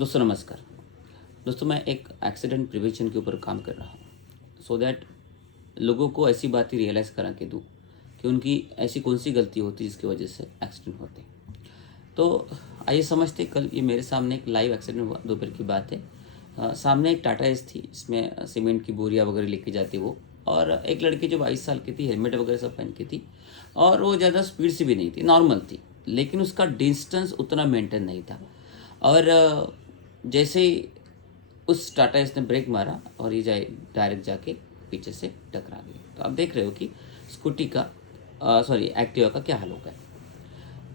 दोस्तों नमस्कार। दोस्तों मैं एक एक्सीडेंट प्रिवेंशन के ऊपर काम कर रहा हूँ सो दैट लोगों को ऐसी बातें रियलाइज़ करा के दूँ कि उनकी ऐसी कौन सी गलती होती है जिसकी वजह से एक्सीडेंट होते हैं। तो आइए समझते, कल ये मेरे सामने एक लाइव एक्सीडेंट हुआ, दोपहर की बात है। सामने एक टाटा एस थी, इसमें सीमेंट की बोरियाँ वगैरह लेके जाती वो, और एक लड़की जो 22 साल की थी, हेलमेट वगैरह सब पहन की थी, और वो ज़्यादा स्पीड से भी नहीं थी, नॉर्मल थी, लेकिन उसका डिस्टेंस उतना मेंटेन नहीं था। और जैसे ही उस टाटा एस ने ब्रेक मारा और ये जाए डायरेक्ट जाके पीछे से टकरा गई। तो आप देख रहे हो कि स्कूटी का सॉरी एक्टिवा का क्या हाल हो गया।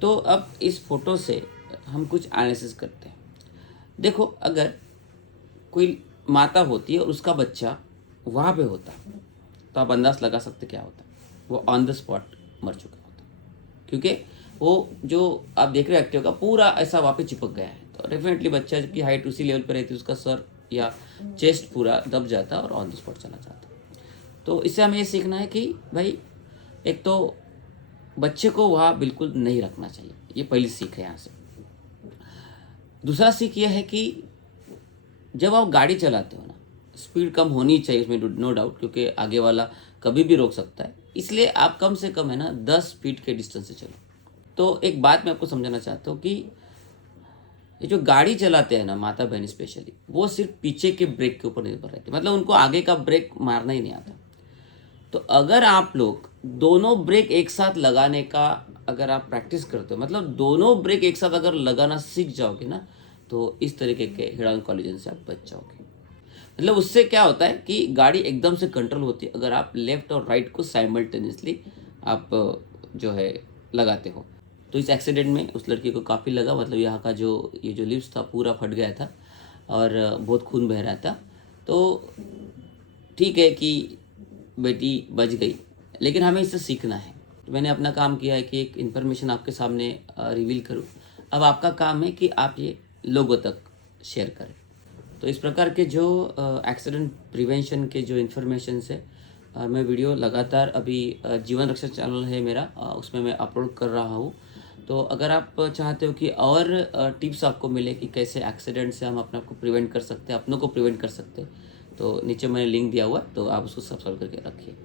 तो अब इस फोटो से हम कुछ एनालिसिस करते हैं। देखो, अगर कोई माता होती है और उसका बच्चा वहाँ पे होता तो आप अंदाज़ लगा सकते क्या होता। वो ऑन द स्पॉट मर चुका होता, क्योंकि वो जो आप देख रहे हो एक्टिवा का पूरा ऐसा वहाँ पे चिपक गया है। तो डेफिनेटली बच्चा की हाइट उसी लेवल पर रहती है, उसका सर या चेस्ट पूरा दब जाता और ऑन द स्पॉट चला जाता। तो इससे हमें ये सीखना है कि भाई, एक तो बच्चे को वहाँ बिल्कुल नहीं रखना चाहिए, ये पहली सीख है यहाँ से। दूसरा सीख यह है कि जब आप गाड़ी चलाते हो ना, स्पीड कम होनी चाहिए उसमें, नो डाउट, क्योंकि आगे वाला कभी भी रोक सकता है। इसलिए आप कम से कम है ना 10 फीट के डिस्टेंस से चलो। तो एक बात मैं आपको समझाना चाहता हूँ कि ये जो गाड़ी चलाते हैं ना माता बहन स्पेशली, वो सिर्फ पीछे के ब्रेक के ऊपर निर्भर रहते हैं, मतलब उनको आगे का ब्रेक मारना ही नहीं आता। तो अगर आप लोग दोनों ब्रेक एक साथ लगाने का अगर आप प्रैक्टिस करते हो, मतलब दोनों ब्रेक एक साथ अगर लगाना सीख जाओगे ना, तो इस तरीके के हेड ऑन कॉलिजन से आप बच जाओगे। मतलब उससे क्या होता है कि गाड़ी एकदम से कंट्रोल होती है अगर आप लेफ्ट और राइट को साइमल्टेनियसली आप जो है लगाते हो। तो इस एक्सीडेंट में उस लड़की को काफ़ी लगा, मतलब यहाँ का जो ये जो लिप्स था पूरा फट गया था और बहुत खून बह रहा था। तो ठीक है कि बेटी बच गई, लेकिन हमें इससे सीखना है। तो मैंने अपना काम किया है कि एक इन्फॉर्मेशन आपके सामने रिवील करूँ। अब आपका काम है कि आप ये लोगों तक शेयर करें। तो इस प्रकार के जो एक्सीडेंट प्रिवेंशन के जो इन्फॉर्मेशन है, मैं वीडियो लगातार अभी जीवन रक्षा चैनल है मेरा, उसमें मैं अपलोड कर रहा हूँ। तो अगर आप चाहते हो कि और टिप्स आपको मिले कि कैसे एक्सीडेंट से हम अपने आप को प्रिवेंट कर सकते हैं, अपनों को प्रिवेंट कर सकते हैं, तो नीचे मैंने लिंक दिया हुआ है, तो आप उसको सब्सक्राइब करके रखिए।